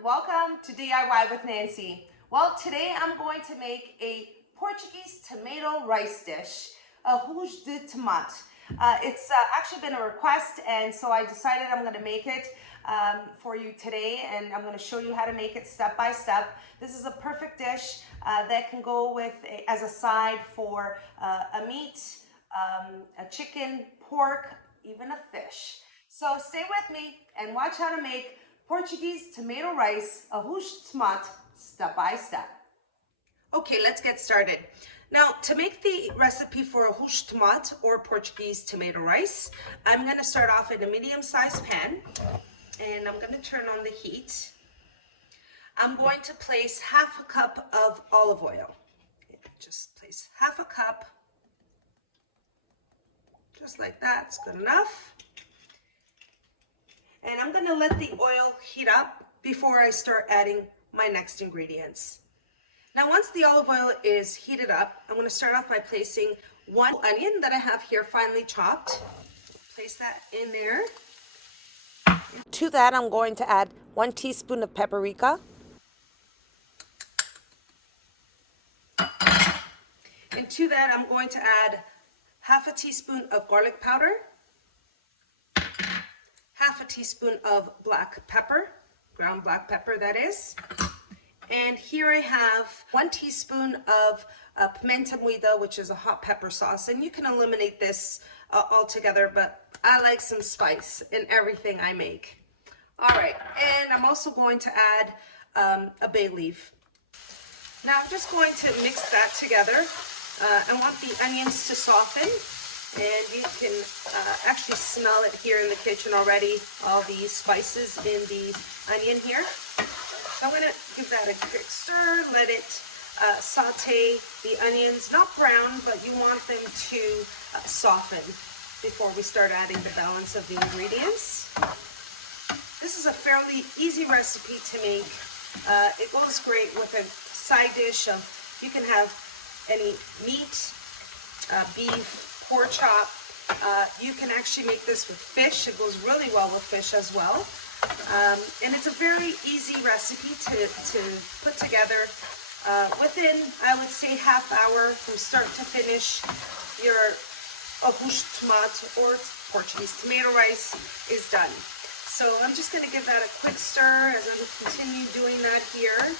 Welcome to DIY with Nancy. Well, today I'm going to make a Portuguese tomato rice dish, Arroz de Tomate. It's actually been a request, and so I decided I'm going to make it for you today, and I'm going to show you how to make it step by step. This is a perfect dish that can go with as a side for a meat, a chicken, pork, even a fish. So stay with me and watch how to make Portuguese tomato rice, Arroz de Tomate, step by step. Okay, let's get started. Now, to make the recipe for Arroz de Tomate or Portuguese tomato rice, I'm going to start off in a medium-sized pan, and I'm going to turn on the heat. I'm going to place half a cup of olive oil. Just place half a cup, just like that. It's good enough. And I'm going to let the oil heat up before I start adding my next ingredients. Now, once the olive oil is heated up, I'm going to start off by placing one onion that I have here finely chopped. Place that in there. To that, I'm going to add 1 teaspoon of pepperika. And to that, I'm going to add half a teaspoon of garlic powder, half a teaspoon of black pepper, ground black pepper that is. And here I have 1 teaspoon of Pimenta moída, which is a hot pepper sauce. And you can eliminate this altogether, but I like some spice in everything I make. All right, and I'm also going to add a bay leaf. Now I'm just going to mix that together. I want the onions to soften. And you can actually smell it here in the kitchen already, all the spices in the onion here. So I'm going to give that a quick stir, let it saute the onions, not brown, but you want them to soften before we start adding the balance of the ingredients. This is a fairly easy recipe to make. It goes great with a side dish. You can have any meat, beef, pork chop. You can actually make this with fish. It goes really well with fish as well. And it's a very easy recipe to put together. Within, I would say, half hour from start to finish, your Arroz de Tomate or Portuguese tomato rice is done. So I'm just going to give that a quick stir as I continue doing that here.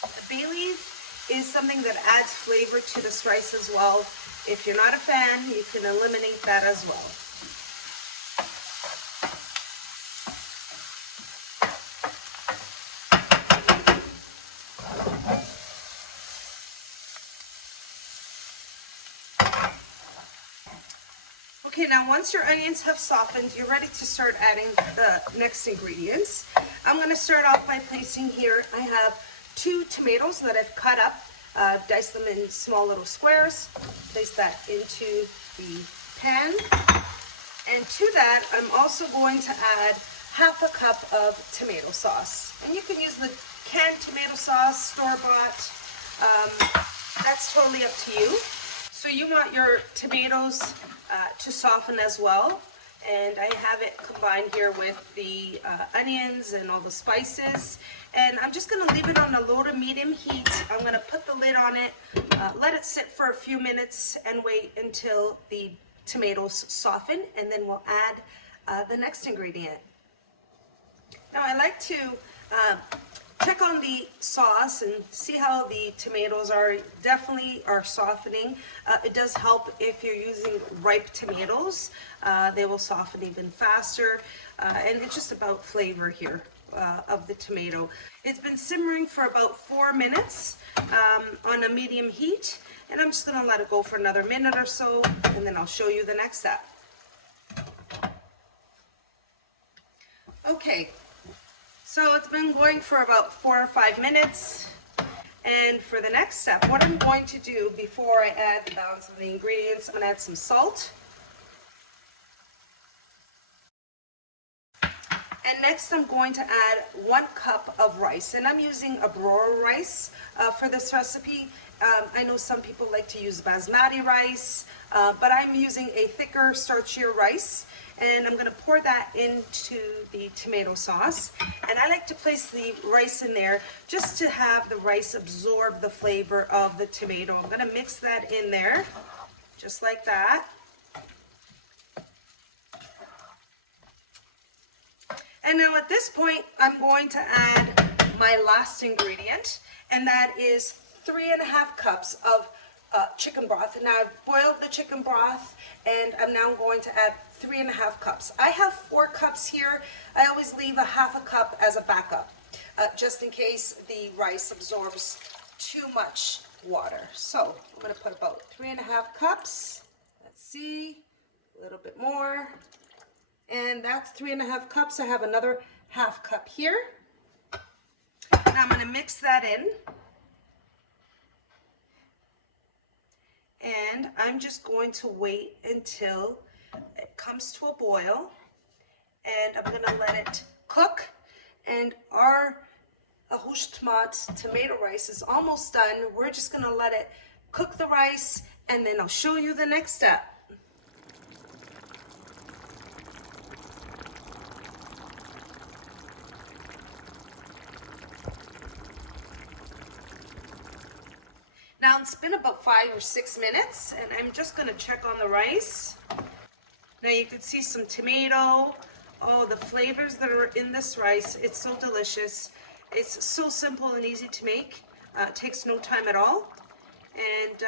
The bay leaf is something that adds flavor to this rice as well. If you're not a fan, you can eliminate that as well. Okay, now once your onions have softened, you're ready to start adding the next ingredients. I'm going to start off by placing here, I have 2 tomatoes that I've cut up, diced them in small little squares. Place that into the pan. And to that, I'm also going to add half a cup of tomato sauce. And you can use the canned tomato sauce, store-bought. That's totally up to you. So you want your tomatoes to soften as well. And I have it combined here with the onions and all the spices. And I'm just going to leave it on a low to medium heat. I'm going to put the lid on it, let it sit for a few minutes, and wait until the tomatoes soften. And then we'll add the next ingredient. Now I like to check on the sauce and see how the tomatoes definitely are softening. It does help if you're using ripe tomatoes. They will soften even faster. And it's just about flavor here of the tomato. It's been simmering for about 4 minutes on a medium heat. And I'm just going to let it go for another minute or so, and then I'll show you the next step. Okay. So it's been going for about 4 or 5 minutes. And for the next step, what I'm going to do before I add the balance of the ingredients, I'm going to add some salt. And next I'm going to add 1 cup of rice. And I'm using Arborio rice for this recipe. I know some people like to use basmati rice, but I'm using a thicker, starchier rice. And I'm going to pour that into the tomato sauce. And I like to place the rice in there just to have the rice absorb the flavor of the tomato. I'm going to mix that in there, just like that. And now at this point, I'm going to add my last ingredient, and that is 3½ cups of chicken broth. Now I've boiled the chicken broth, and I'm now going to add 3½ cups. I have 4 cups here. I always leave ½ cup as a backup, just in case the rice absorbs too much water. So I'm going to put about 3½ cups. Let's see, a little bit more. And that's 3½ cups. I have another ½ cup here. Now I'm going to mix that in. And I'm just going to wait until it comes to a boil. And I'm going to let it cook. And our Arroz de Tomate tomato rice is almost done. We're just going to let it cook the rice, and then I'll show you the next step. Now it's been about 5 or 6 minutes, and I'm just going to check on the rice. Now you can see some tomato. Oh, the flavors that are in this rice, it's so delicious. It's so simple and easy to make. It takes no time at all. And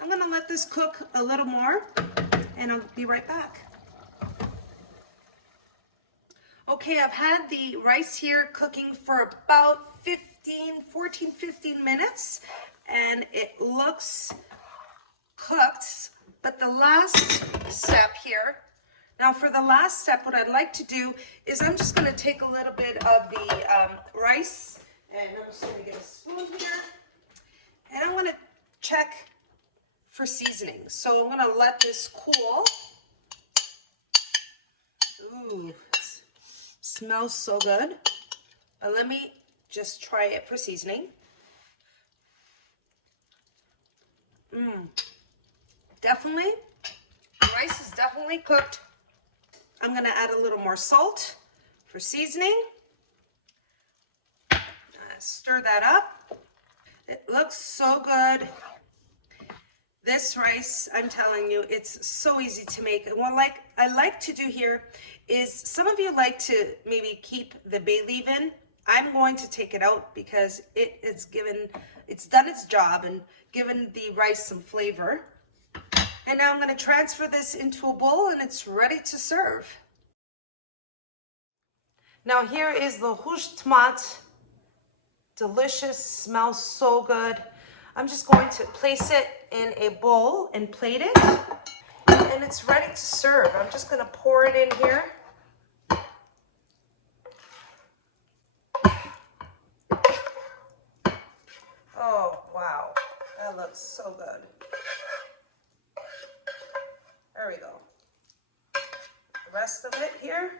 I'm going to let this cook a little more, and I'll be right back. Okay, I've had the rice here cooking for about 14, 15 minutes. And it looks cooked, but the last step here, now for the last step, what I'd like to do is I'm just going to take a little bit of the rice, and I'm just going to get a spoon here, and I'm going to check for seasoning. So I'm going to let this cool. Ooh, it smells so good. But let me just try it for seasoning. Definitely, the rice is definitely cooked. I'm going to add a little more salt for seasoning. Stir that up. It looks so good. This rice, I'm telling you, it's so easy to make. And what I like to do here is, some of you like to maybe keep the bay leaf in. I'm going to take it out because it's done its job and given the rice some flavor. And now I'm going to transfer this into a bowl, and it's ready to serve. Now here is the Arroz de Tomate. Delicious, smells so good. I'm just going to place it in a bowl and plate it, and it's ready to serve. I'm just going to pour it in here. Oh, wow. That looks so good. There we go. The rest of it here.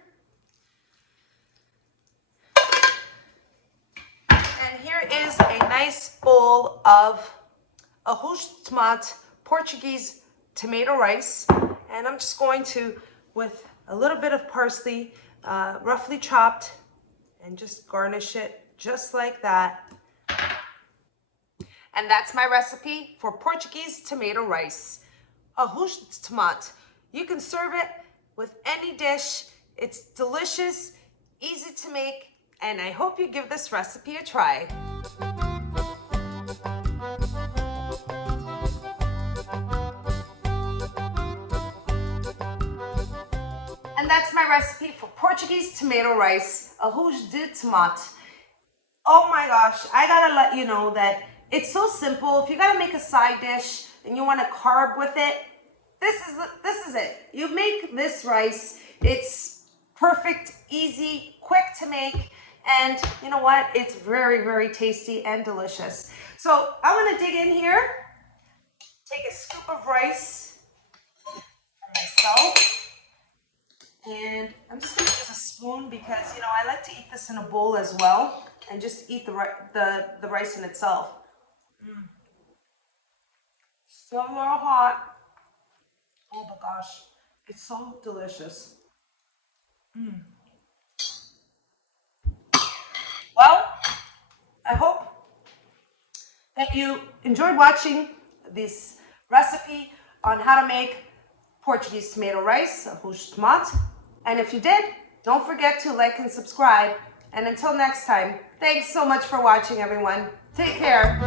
And here is a nice bowl of Arroz de Tomate Portuguese tomato rice. And I'm just going to, with a little bit of parsley, roughly chopped, and just garnish it just like that. And that's my recipe for Portuguese tomato rice. Arroz de Tomate. You can serve it with any dish. It's delicious, easy to make, and I hope you give this recipe a try. And that's my recipe for Portuguese tomato rice, Arroz de Tomate. Oh my gosh, I gotta let you know that it's so simple. If you gotta make a side dish and you want to carb with it, this is it. You make this rice. It's perfect, easy, quick to make, And you know what? It's very, very tasty and delicious. So I'm gonna dig in here, take a scoop of rice for myself. And I'm just gonna use a spoon because, you know, I like to eat this in a bowl as well and just eat the rice in itself. So hot. Oh my gosh, it's so delicious. Well, I hope that you enjoyed watching this recipe on how to make Portuguese tomato rice, arroz de tomate. And if you did, don't forget to like and subscribe. And until next time, thanks so much for watching, everyone. Take care.